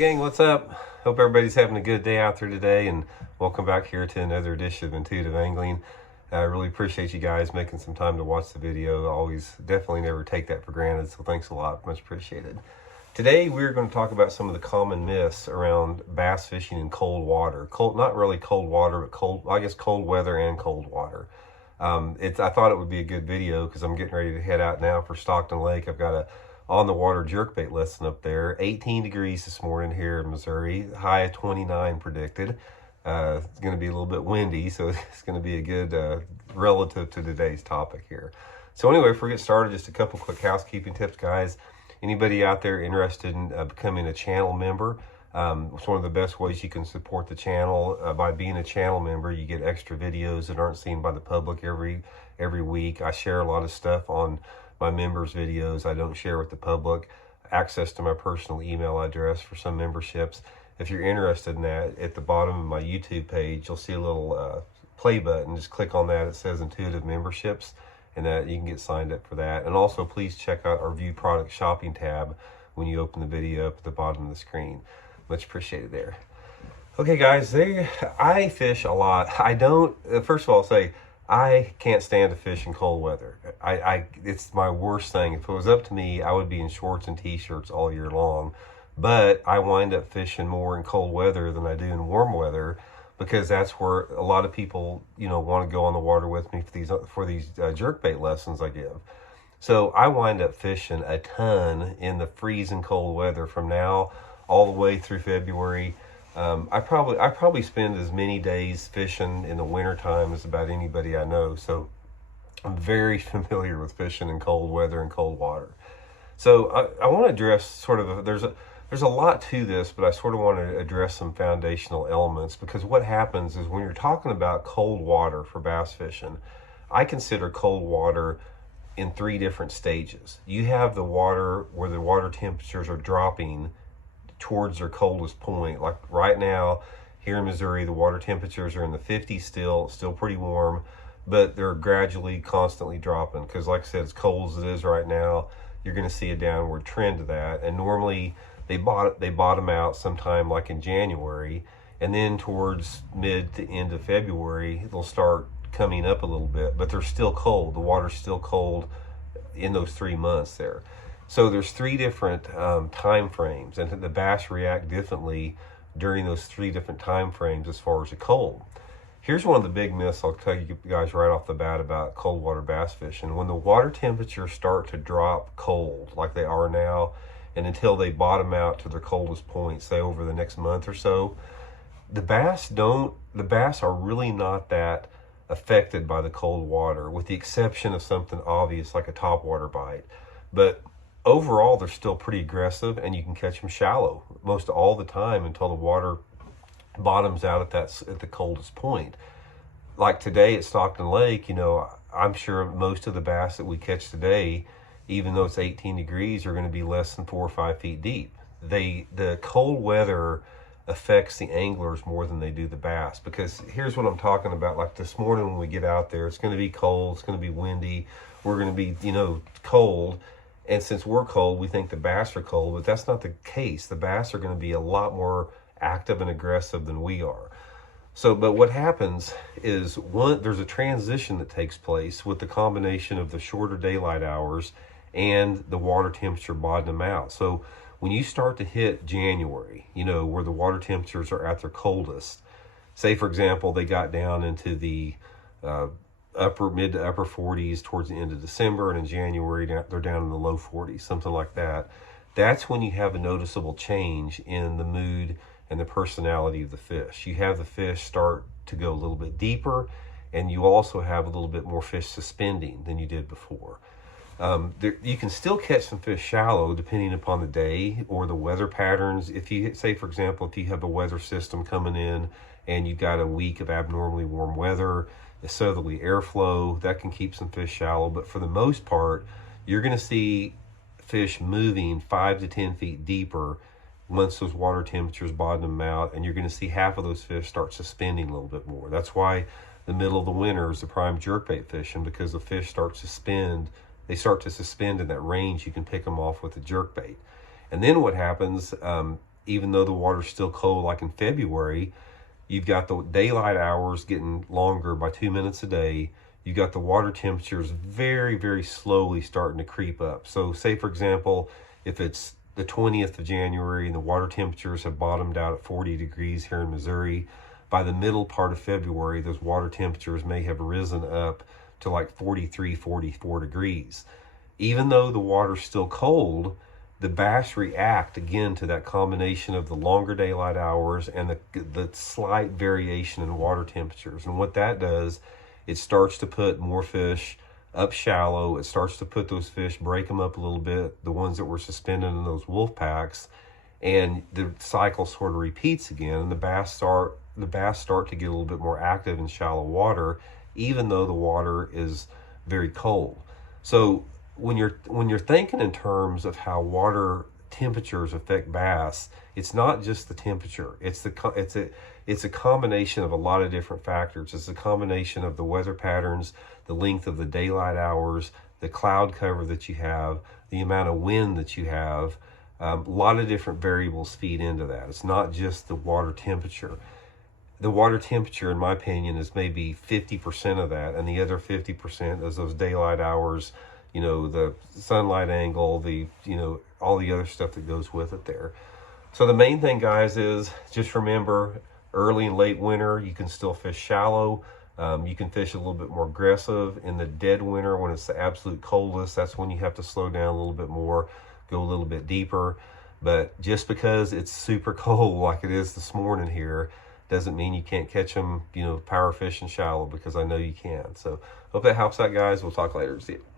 gang, what's up? Hope everybody's having a good day out there today, and welcome back here to another edition of Intuitive Angling. I really appreciate you guys making some time to watch the video. I always definitely never take that for granted, so thanks a lot, much appreciated. Today we're going to talk about some of the common myths around bass fishing in cold water. Not really cold water, but cold weather and cold water. I thought it would be a good video because I'm getting ready to head out now for Stockton Lake. I've got a on the water jerkbait lesson up there. 18 degrees this morning here in Missouri, high of 29 predicted. It's going to be a little bit windy, so it's going to be a good relative to today's topic here. So anyway, before we get started, just a couple quick housekeeping tips, guys. Anybody out there interested in becoming a channel member, it's one of the best ways you can support the channel. By being a channel member, you get extra videos that aren't seen by the public every week. I share a lot of stuff on my members' videos I don't share with the public. Access to my personal email address for some memberships. If you're interested in that, at the bottom of my YouTube page, you'll see a little play button. Just click on that. It says Intuitive Memberships, and that you can get signed up for that. And also, please check out our View Product Shopping tab when you open the video up at the bottom of the screen. Much appreciated there. Okay, guys, I fish a lot. I don't, first of all, I'll say, I can't stand to fish in cold weather. It's my worst thing. If it was up to me, I would be in shorts and t-shirts all year long. But I wind up fishing more in cold weather than I do in warm weather, because that's where a lot of people, want to go on the water with me for these jerkbait lessons I give. So I wind up fishing a ton in the freezing cold weather from now all the way through February. I probably spend as many days fishing in the wintertime as about anybody I know. So I'm very familiar with fishing in cold weather and cold water. So I want to address sort of, there's a lot to this, but I sort of want to address some foundational elements, because what happens is when you're talking about cold water for bass fishing, I consider cold water in three different stages. You have the water where the water temperatures are dropping towards their coldest point. Like right now here in Missouri, the water temperatures are in the 50s still pretty warm, but they're gradually constantly dropping, because like I said, as cold as it is right now, you're going to see a downward trend to that. And normally they bottom out sometime like in January, and then towards mid to end of February they'll start coming up a little bit, but they're still cold. The water's still cold in those 3 months there. So there's three different time frames, and the bass react differently during those three different time frames as far as the cold. Here's one of the big myths I'll tell you guys right off the bat about cold water bass fishing. When the water temperatures start to drop cold, like they are now, and until they bottom out to their coldest point, say over the next month or so, the bass are really not that affected by the cold water, with the exception of something obvious like a topwater bite. But overall, they're still pretty aggressive, and you can catch them shallow most all the time until the water bottoms out at the coldest point. Like today at Stockton Lake, I'm sure most of the bass that we catch today, even though it's 18 degrees, are going to be less than 4 or 5 feet deep. The cold weather affects the anglers more than they do the bass, because here's what I'm talking about. Like this morning when we get out there, it's going to be cold, it's going to be windy, we're going to be, cold. And since we're cold, we think the bass are cold, but that's not the case. The bass are going to be a lot more active and aggressive than we are. So, but what happens is there's a transition that takes place with the combination of the shorter daylight hours and the water temperature bottoming out. So when you start to hit January, where the water temperatures are at their coldest, say for example, they got down into the mid to upper 40s towards the end of December, and in January they're down in the low 40s, something like that. That's when you have a noticeable change in the mood and the personality of the fish. You have the fish start to go a little bit deeper, and you also have a little bit more fish suspending than you did before. You can still catch some fish shallow depending upon the day or the weather patterns. If you say, for example, if you have a weather system coming in and you've got a week of abnormally warm weather, the southerly airflow, that can keep some fish shallow. But for the most part, you're going to see fish moving 5 to 10 feet deeper once those water temperatures bottom out, and you're going to see half of those fish start suspending a little bit more. That's why the middle of the winter is the prime jerkbait fishing, because the fish start to suspend in that range. You can pick them off with a jerkbait. And then what happens, even though the water's still cold, like in February, you've got the daylight hours getting longer by 2 minutes a day. You've got the water temperatures very, very slowly starting to creep up. So say, for example, if it's the 20th of January and the water temperatures have bottomed out at 40 degrees here in Missouri, by the middle part of February, those water temperatures may have risen up to like 43, 44 degrees. Even though the water's still cold, the bass react again to that combination of the longer daylight hours and the slight variation in water temperatures. And what that does, it starts to put more fish up shallow. It starts to put those fish, break them up a little bit, the ones that were suspended in those wolf packs, and the cycle sort of repeats again. And the bass start to get a little bit more active in shallow water, even though the water is very cold. So when you're thinking in terms of how water temperatures affect bass, it's not just the temperature. It's a combination of a lot of different factors. It's a combination of the weather patterns, the length of the daylight hours, the cloud cover that you have, the amount of wind that you have. A lot of different variables feed into that. It's not just the water temperature. The water temperature, in my opinion, is maybe 50% of that, and the other 50% is those daylight hours, the sunlight angle, all the other stuff that goes with it there. So the main thing, guys, is just remember, early and late winter, you can still fish shallow. You can fish a little bit more aggressive. In the dead winter, when it's the absolute coldest, that's when you have to slow down a little bit more, go a little bit deeper. But just because it's super cold like it is this morning here, doesn't mean you can't catch them, power fishing shallow, because I know you can. So hope that helps out, guys. We'll talk later. See you.